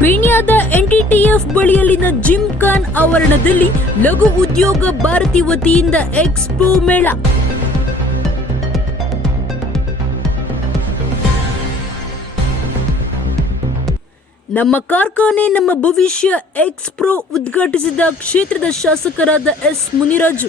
ಪೀಣ್ಯದ NTTF ಬಳಿಯಲ್ಲಿನ gymkhana ಆವರಣದಲ್ಲಿ ಲಘು ಉದ್ಯೋಗ ಭಾರತಿ ವತಿಯಿಂದ ಎಕ್ಸ್ಪೋ ಮೇಳ. ನಮ್ಮ ಕಾರ್ಖಾನೆ, ನಮ್ಮ ಭವಿಷ್ಯ ಎಕ್ಸ್ಪ್ರೋ ಉದ್ಘಾಟಿಸಿದ ಕ್ಷೇತ್ರದ ಶಾಸಕರಾದ ಎಸ್ ಮುನಿರಾಜು.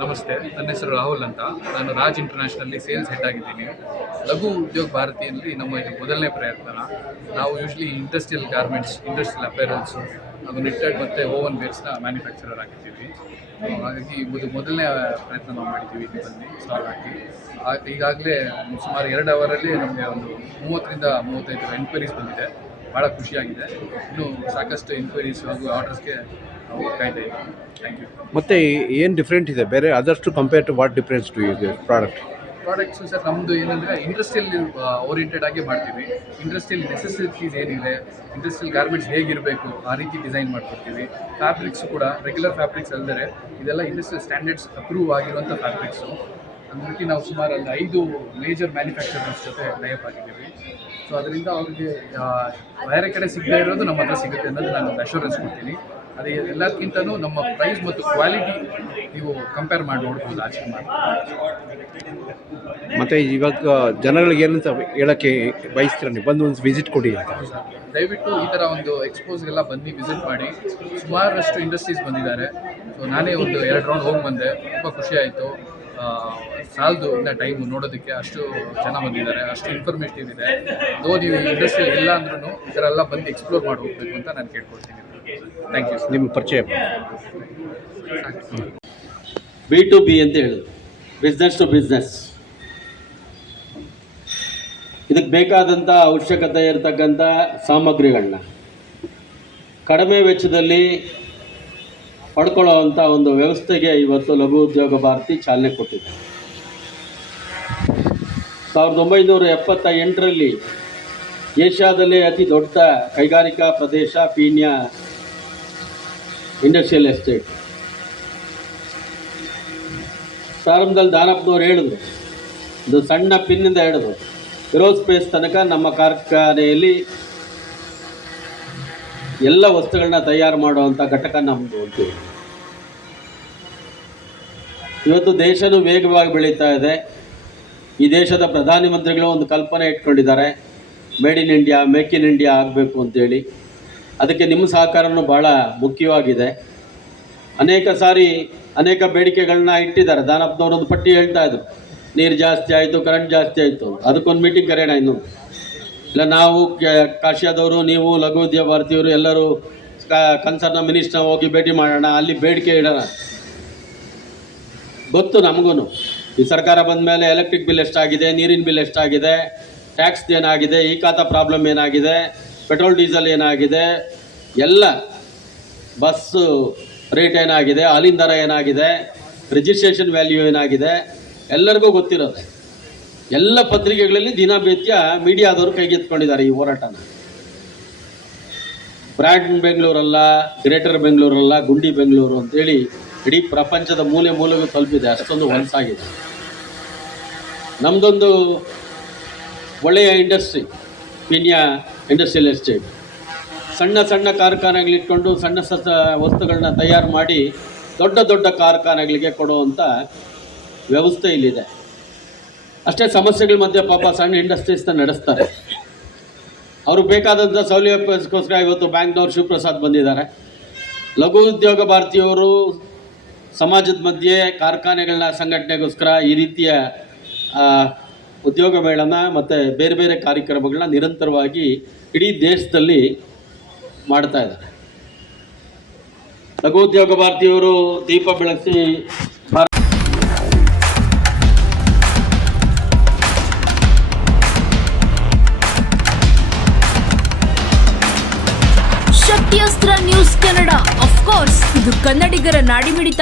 ನಮಸ್ತೆ, ನನ್ನ ಹೆಸರು ರಾಹುಲ್ ಅಂತ. ನಾನು ರಾಜ್ ಇಂಟರ್ನ್ಯಾಷನಲ್ಲಿ ಸೇಲ್ಸ್ ಹೆಡ್ ಆಗಿದ್ದೀನಿ. ಲಘು ಉದ್ಯೋಗ ಭಾರತಿಯಲ್ಲಿ ನಮ್ಮ ಇದು ಮೊದಲನೇ ಪ್ರಯತ್ನ. ನಾವು usually industrial garments, industrial apparels ಹಾಗೂ ನಿಟ್ಟೆಡ್ ಮತ್ತು ಓವನ್ ಬೇರ್ಸ್ನ ಮ್ಯಾನುಫ್ಯಾಕ್ಚರರ್ ಆಗಿದ್ದೀವಿ. ಹಾಗಾಗಿ ಇದು ಮೊದಲನೇ ಪ್ರಯತ್ನ ನಾವು ಮಾಡಿದ್ದೀವಿ ಇಲ್ಲಿ ಬಂದು ಸ್ಟಾಲ್ ಹಾಕಿ ಈಗಾಗಲೇ ಸುಮಾರು ಎರಡು ಅವರಲ್ಲಿ ನಮಗೆ ಒಂದು ಮೂವತ್ತರಿಂದ ಮೂವತ್ತೈದು ಎನ್ಕ್ವೈರೀಸ್ ಬಂದಿದೆ. ಭಾಳ ಖುಷಿಯಾಗಿದೆ. ಇನ್ನು ಸಾಕಷ್ಟು ಎನ್ಕ್ವೈರೀಸ್ ಹಾಗೂ ಆರ್ಡರ್ಸ್ಗೆ ನಾವು ಕಾಯ್ತಾ ಇದ್ದೀವಿ. ಥ್ಯಾಂಕ್ ಯು ಮತ್ತೆ ಏನು ಡಿಫ್ರೆಂಟ್ ಇದೆ? ಬೇರೆ others to compare to what difference to ಇದೆ ಪ್ರಾಡಕ್ಟ್ ಪ್ರಾಡಕ್ಟ್ಸು ಸರ್ ನಮ್ಮದು ಏನಂದರೆ ಇಂಡಸ್ಟ್ರಿಯಲ್ ಓರಿಯೆಂಟೆಡ್ ಆಗಿ ಮಾಡ್ತೀವಿ. ಇಂಡಸ್ಟ್ರಿಯಲ್ ನೆಸೆಸಿಟೀಸ್ ಏನಿದೆ ಇಂಡಸ್ಟ್ರಿಯಲ್ ಗಾರ್ಮೆಂಟ್ಸ್ ಹೇಗಿರಬೇಕು ಆ ರೀತಿ ಡಿಸೈನ್ ಮಾಡ್ಕೊಡ್ತೀವಿ. ಫ್ಯಾಬ್ರಿಕ್ಸ್ ಕೂಡ ರೆಗ್ಯುಲರ್ ಫ್ಯಾಬ್ರಿಕ್ಸ್ ಅಲ್ಲದೆ ಇದೆಲ್ಲ ಇಂಡಸ್ಟ್ರಿಯಲ್ ಸ್ಟ್ಯಾಂಡರ್ಡ್ಸ್ ಅಪ್ರೂವ್ ಆಗಿರುವಂಥ ಫ್ಯಾಬ್ರಿಕ್ಸು ಅಂದ್ಬಿಟ್ಟು ನಾವು ಸುಮಾರು ಒಂದು ಐದು ಮೇಜರ್ ಮ್ಯಾನುಫ್ಯಾಕ್ಚರರ್ಸ್ ಜೊತೆ ಟೈಪ್ ಆಗಿದ್ದೀವಿ. ಸೊ ಅದರಿಂದ ಅವ್ರಿಗೆ ಬೇರೆ ಕಡೆ ಸಿಗದೇ ಇರೋದು ನಮ್ಮ ಹತ್ರ ಸಿಗುತ್ತೆ ಅನ್ನೋದು ನಾನು ಒಂದು ಅಶ್ಯೂರೆನ್ಸ್ ಕೊಡ್ತೀನಿ. ಅದೇ ಎಲ್ಲದಕ್ಕಿಂತನೂ ನಮ್ಮ ಪ್ರೈಸ್ ಮತ್ತು ಕ್ವಾಲಿಟಿ ನೀವು ಕಂಪೇರ್ ಮಾಡಿ ನೋಡ್ಬೋದು ಆಚೆ ಮಾಡಿ ಮತ್ತೆ ಇವಾಗ ಜನಗಳಿಗೆ ಏನಂತ ಹೇಳಕ್ಕೆ ಬಯಸ್ತೀರ ನೀವು? ಬಂದು ಒಂದು ವಿಸಿಟ್ ಕೊಡಿ ಅಂತ. ದಯವಿಟ್ಟು ಈ ಥರ ಒಂದು ಎಕ್ಸ್ಪೋಸ್ಗೆಲ್ಲ ಬನ್ನಿ ವಿಸಿಟ್ ಮಾಡಿ. ಸುಮಾರಷ್ಟು ಇಂಡಸ್ಟ್ರೀಸ್ ಬಂದಿದ್ದಾರೆ. ಸೊ ನಾನೇ ಒಂದು ಎರಡು ರೌಂಡ್ ಹೋಗಿ ಬಂದೆ. ತುಂಬ ಖುಷಿ ಆಯಿತು. ಸಾಲದು ಇನ್ನ ಟೈಮು ನೋಡೋದಕ್ಕೆ ಅಷ್ಟು ಜನ ಬಂದಿದ್ದಾರೆ ಅಷ್ಟು ಇನ್ಫಾರ್ಮೇಟಿವ್ ಇದೆ. ದೋ ನೀವು ಇಂಡಸ್ಟ್ರಿ ಇಲ್ಲ ಅಂದ್ರೂ ಈ ಥರ ಎಲ್ಲ ಬಂದು ಎಕ್ಸ್ಪ್ಲೋರ್ ಮಾಡಿ ಹೋಗ್ಬೇಕು ಅಂತ ನಾನು ಕೇಳ್ಕೊಡ್ತೀನಿ ಥ್ಯಾಂಕ್ ಯು ನಿಮ್ಮ ಪರಿಚಯ. ಬಿ ಟು ಬಿ ಅಂತ ಹೇಳಿದ್ರು. ಬಿಸ್ನೆಸ್ ಟು ಬಿಸ್ನೆಸ್ ಇದಕ್ಕೆ ಬೇಕಾದಂಥ ಅವಶ್ಯಕತೆ ಇರತಕ್ಕಂಥ ಸಾಮಗ್ರಿಗಳನ್ನ. ಕಡಿಮೆ ವೆಚ್ಚದಲ್ಲಿ ಪಡ್ಕೊಳ್ಳೋವಂಥ ಒಂದು ವ್ಯವಸ್ಥೆಗೆ ಇವತ್ತು ಲಘು ಉದ್ಯೋಗ ಭಾರತಿ ಚಾಲನೆ ಕೊಟ್ಟಿದೆ. ಸಾವಿರದ ಒಂಬೈನೂರ ಎಪ್ಪತ್ತ ಎಂಟರಲ್ಲಿ ಏಷ್ಯಾದಲ್ಲೇ ಅತಿ ದೊಡ್ಡ ಕೈಗಾರಿಕಾ ಪ್ರದೇಶ ಪೀಣ್ಯ ಇಂಡಸ್ಟ್ರಿಯಲ್ ಎಸ್ಟೇಟ್ ಪ್ರಾರಂಭದಲ್ಲಿ ದಾನಪ್ಪನವ್ರು ಹೇಳಿದ್ರು. ಇದು ಸಣ್ಣ ಪಿನ್ನಿಂದ ಹೇಳಿದ್ರು ಏರೋಸ್ಪೇಸ್ ತನಕ ನಮ್ಮ ಕಾರ್ಖಾನೆಯಲ್ಲಿ ಎಲ್ಲ ವಸ್ತುಗಳನ್ನ ತಯಾರು ಮಾಡುವಂಥ ಘಟಕ ನಮ್ಮದು ಅಂತೀವಿ ಇವತ್ತು ದೇಶನೂ ವೇಗವಾಗಿ ಬೆಳೀತಾ ಇದೆ. ಈ ದೇಶದ ಪ್ರಧಾನಮಂತ್ರಿಗಳು ಒಂದು ಕಲ್ಪನೆ ಇಟ್ಕೊಂಡಿದ್ದಾರೆ. Made in India make in India ಆಗಬೇಕು ಅಂತೇಳಿ ಅದಕ್ಕೆ ನಿಮ್ಮ ಸಹಕಾರನೂ ಭಾಳ ಮುಖ್ಯವಾಗಿದೆ. ಅನೇಕ ಸಾರಿ ಅನೇಕ ಬೇಡಿಕೆಗಳನ್ನ ಇಟ್ಟಿದ್ದಾರೆ. ದಾನಪ್ಪನವರು ಒಂದು ಪಟ್ಟಿ ಹೇಳ್ತಾ ಇದ್ರು. ನೀರು ಜಾಸ್ತಿ ಆಯಿತು ಕರೆಂಟ್ ಜಾಸ್ತಿ ಆಯಿತು ಅದಕ್ಕೊಂದು ಮೀಟಿಂಗ್ ಕರೆಯೋಣ ಇನ್ನು ಇಲ್ಲ, ನಾವು ಕಾಶಿಯಾದವರು, ನೀವು ಲಘು ಉದ್ಯೋಗ ಭಾರತೀಯರು, ಎಲ್ಲರೂ ಕನ್ಸರ್ನ ಮಿನಿಸ್ಟರ್ ಹೋಗಿ ಭೇಟಿ ಮಾಡೋಣ, ಅಲ್ಲಿ ಬೇಡಿಕೆ ಇಡೋಣ. ಗೊತ್ತು ನಮಗೂ ಈ ಸರ್ಕಾರ ಬಂದ ಮೇಲೆ ಎಲೆಕ್ಟ್ರಿಕ್ ಬಿಲ್ ಎಷ್ಟಾಗಿದೆ, ನೀರಿನ ಬಿಲ್ ಎಷ್ಟಾಗಿದೆ, ಟ್ಯಾಕ್ಸ್ ಏನಾಗಿದೆ, ಈ ಖಾತಾ ಪ್ರಾಬ್ಲಮ್ ಏನಾಗಿದೆ, ಪೆಟ್ರೋಲ್, ಡೀಸೆಲ್ ಏನಾಗಿದೆ, ಎಲ್ಲ ಬಸ್ಸು ರೇಟ್ ಏನಾಗಿದೆ, ಹಾಲಿನ ದರ ಏನಾಗಿದೆ, ರಿಜಿಸ್ಟ್ರೇಷನ್ ವ್ಯಾಲ್ಯೂ ಏನಾಗಿದೆ, ಎಲ್ಲರಿಗೂ ಗೊತ್ತಿರೋದೆ. ಎಲ್ಲ ಪತ್ರಿಕೆಗಳಲ್ಲಿ ದಿನಭೇತ್ಯ ಮೀಡಿಯಾದವರು ಕೈಗೆತ್ಕೊಂಡಿದ್ದಾರೆ ಈ ಹೋರಾಟನ. ಬ್ರ್ಯಾಂಡ್ ಬೆಂಗಳೂರಲ್ಲ, ಗ್ರೇಟರ್ ಬೆಂಗಳೂರಲ್ಲ, ಗುಂಡಿ ಬೆಂಗಳೂರು ಅಂತೇಳಿ ಇಡೀ ಪ್ರಪಂಚದ ಮೂಲೆ ಮೂಲೆಗೂ ತಲುಪಿದೆ. ಅಷ್ಟೊಂದು ಹೊಲಸಾಗಿದೆ ನಮ್ಮದೊಂದು ಒಳ್ಳೆಯ ಇಂಡಸ್ಟ್ರಿ ಪೀಣ್ಯ ಇಂಡಸ್ಟ್ರಿಯಲ್ ಎಸ್ಟೇಟ್. ಸಣ್ಣ ಸಣ್ಣ ಕಾರ್ಖಾನೆಗಳಿಟ್ಕೊಂಡು ಸಣ್ಣ ಸಣ್ಣ ವಸ್ತುಗಳನ್ನ ತಯಾರು ಮಾಡಿ ದೊಡ್ಡ ದೊಡ್ಡ ಕಾರ್ಖಾನೆಗಳಿಗೆ ಕೊಡುವಂಥ ವ್ಯವಸ್ಥೆ ಇಲ್ಲಿದೆ. ಅಷ್ಟೇ ಸಮಸ್ಯೆಗಳ ಮಧ್ಯೆ ಪಾಪ ಸಣ್ಣ ಇಂಡಸ್ಟ್ರೀಸ್ನ ನಡೆಸ್ತಾರೆ. ಅವ್ರಿಗೆ ಬೇಕಾದಂಥ ಸೌಲಭ್ಯಕ್ಕೋಸ್ಕರ ಇವತ್ತು ಬ್ಯಾಂಕ್ನವರು ಶಿವಪ್ರಸಾದ್ ಬಂದಿದ್ದಾರೆ. ಲಘು ಉದ್ಯೋಗ ಭಾರತೀಯವರು ಸಮಾಜದ ಮಧ್ಯೆ ಕಾರ್ಖಾನೆಗಳನ್ನ, ಸಂಘಟನೆಗೋಸ್ಕರ ಈ ರೀತಿಯ ಉದ್ಯೋಗ ಮೇಳನ ಮತ್ತು ಬೇರೆ ಬೇರೆ ಕಾರ್ಯಕ್ರಮಗಳನ್ನ ನಿರಂತರವಾಗಿ ಇಡೀ ದೇಶದಲ್ಲಿ ಮಾಡ್ತಾ ಇದ್ದಾರೆ. ಲಘು ಉದ್ಯೋಗ ಭಾರತಿಯವರು ದೀಪ ಬೆಳಗಿಸಿ ಅಟ್ಯಸ್ತ್ರ ನ್ಯೂಸ್ ಕನ್ನಡ ಅಫ್ಕೋರ್ಸ್ ಇದು ಕನ್ನಡಿಗರ ನಾಡಿಮಿಡಿತ.